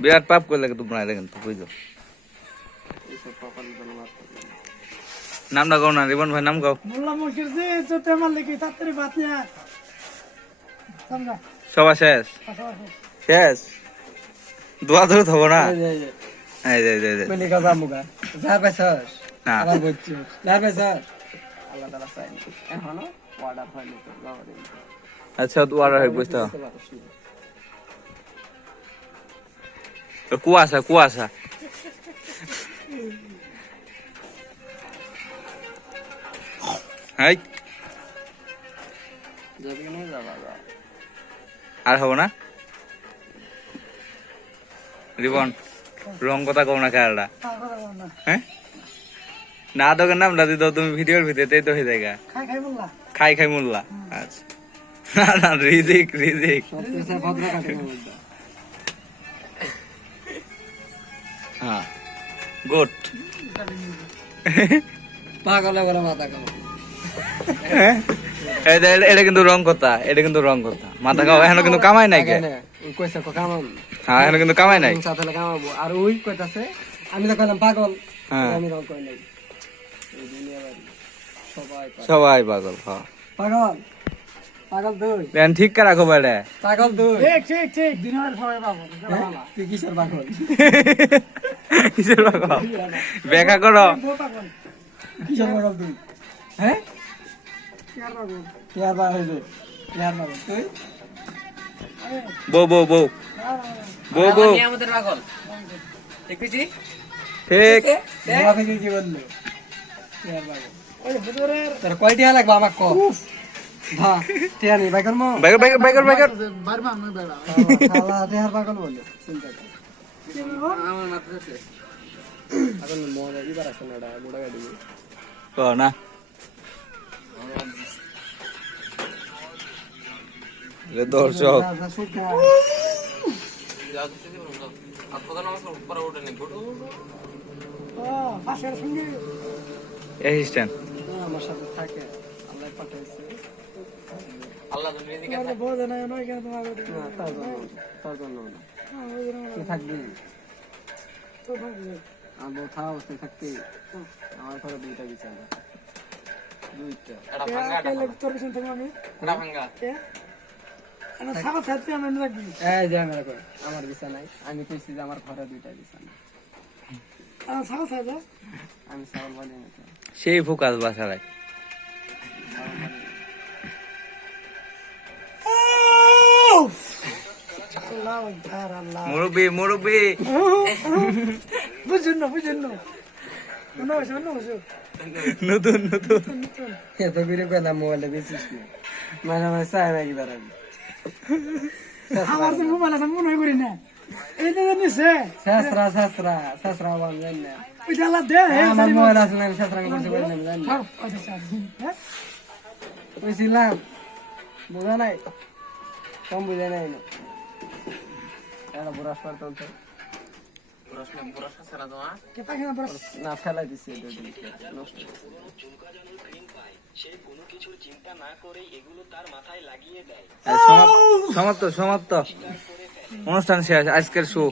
বিরাট পাপ করলে তোমরা এটা কিন্তু বুঝলো। নামটা কও না, রিবন ভাই নাম কও। মোল্লা মুশকিল যে চোতে মারলে কি তাড়াতাড়ি ভাত নিয়ে সামনে সবার শেষ শেষ দোয়া ধরে থবো না। এই যে কোনি কাজা মুগা যা পাইছস না আবার বলছি যা পাইছস আল্লাহ তাআলা চাই এখনো অর্ডার হয়নি তো বাবারে আচ্ছা দুয়ারা হয়ে বুঝতে কুয়াশা কুয়াশা হাই যাবি না যাবা আর হবো না রিবন রং কথা কও না খেয়ালটা হ্যাঁ না দোকান নামটা দিত তুমি ভিডিওর ভিতরে তো হয়ে যায় খাই মোল্লা খাই খাই মোল্লা আচ্ছা না না রিজিক রিজিক সবকিছু ভদ্র কাটে বলতো হ্যাঁ গুড পাগলে বলে মাথা কাম এটা কিন্তু রং কথা, এটা কিন্তু রং কথা। মাথা খাও এখনো কিন্তু কামাই নাই কে কইছে কো কামাম হ্যাঁ এখনো কিন্তু কামাই নাই সাথে কামাবো আর ওই কইতাছে আমি তো কইলাম পাগল হ্যাঁ আমি রং কই নাই এই দুনিয়া বাড়ি সবাই সবাই পাগল হ্যাঁ পাগল পাগল দুই দেন ঠিক করে রাখো বেড়ে পাগল দুই ঠিক দিনের সবাই পাবো তুই কিসের পাগল কিসের পাগল ব্যাখ্যা করো কিসের পাগল তুই হ্যাঁ কেয়ার পাগল হইছে কেয়ার পাগল তুই বউ বউ বউ বউ বউ আমাদের পাগল দেখেছি ঠিক বাবা থেকে কি বললো কেয়ার পাগল ওই হুজুরের তোর কয়টি লাগবে আমাক ক হ্যাঁ টিয়া নি বাইকর মো বাইকর বাইকর বাইকর বাইকর বারবার নয় বেড়া শালা দেহার পাগল বলে চিন্তা কর আমার মাথা আছে এখন মনে এবার আসে না মোটা গাড়ি ক না দর্শক পাশের সঙ্গে অ্যাসিস্ট্যান্ট আমার সাথে থাকে আল্লাহ পাঠাইছে আল্লাহ তো রিজিক তোমার বউ জানা নয় কেন তোমার তার জন্য তুই থাকবি তো থাকবে আর বউ থাকা অবস্থায় থাকতে আমার ঘরে দুইটা বিছানা দুইটা কে লোক তোর পিছন থেকে আমি কে আমি সারা সাথে আমি রাখবি এই যে আমার বিছানায় আমি কইছি যে আমার ঘরে দুইটা বিছানা আমি সারা সাথে আমি সাউল বানিয়ে নিতে সেই ফোকাস বাসায় আল্লাহ আকবার আল্লাহ মুরব্বি মুরব্বি বুঝুন না নতুন নতুন এত করে কইলাম মোবাইলটা বেশিস না মানে মানে চাই নাকি দাঁড়াবি আমার তো মোবাইল আছে মনে করি না এই যে নিছে শাস্ত্রা শাস্ত্রা শাস্ত্রা বান্ধেন না ওই আল্লাহ দে আমার মোবাইল আছে না আমি শাস্ত্রা করতে পারি না জানি বুঝছিলাম বুঝা নাই কম বুঝা নাই না এটা বুড়াস পারতো তো কে পাখিনা বড় না ফেলাই দিছি এটা নষ্ট সমাপ্ত সমাপ্ত অনুষ্ঠান শেষ আজকের শো